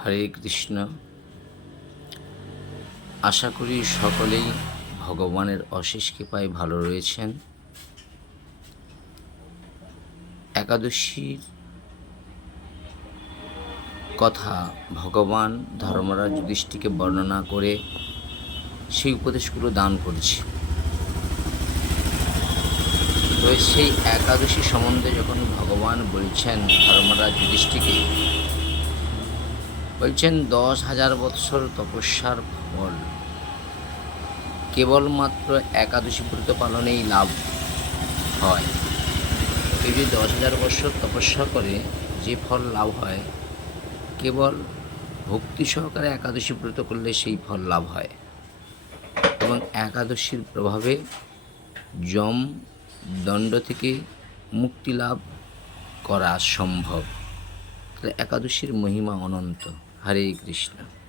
হরে কৃষ্ণ। আশা করি সকলেই ভগবানের অশেষ কৃপায় ভালো রয়েছেন। একাদশীর কথা ভগবান ধর্মরাজ যুধিষ্ঠিকে বর্ণনা করে সেই উপদেশগুলো দান করেছে। তো সেই একাদশী সম্বন্ধে যখন ভগবান বলছেন ধর্মরাজ যুধিষ্ঠিকে বলছেন দশ হাজার বৎসর তপস্যার ফল। কেবলমাত্র একাদশী ব্রত পালনেই লাভ হয়। কেউ যদি দশ হাজার বৎসর তপস্যা করে, যে ফল লাভ হয়, কেবল ভক্তি সহকারে একাদশী ব্রত করলে সেই ফল লাভ হয়। এবং একাদশীর প্রভাবে যম দণ্ড থেকে মুক্তি লাভ করা সম্ভব। একাদশীর মহিমা অনন্ত। হরে কৃষ্ণ।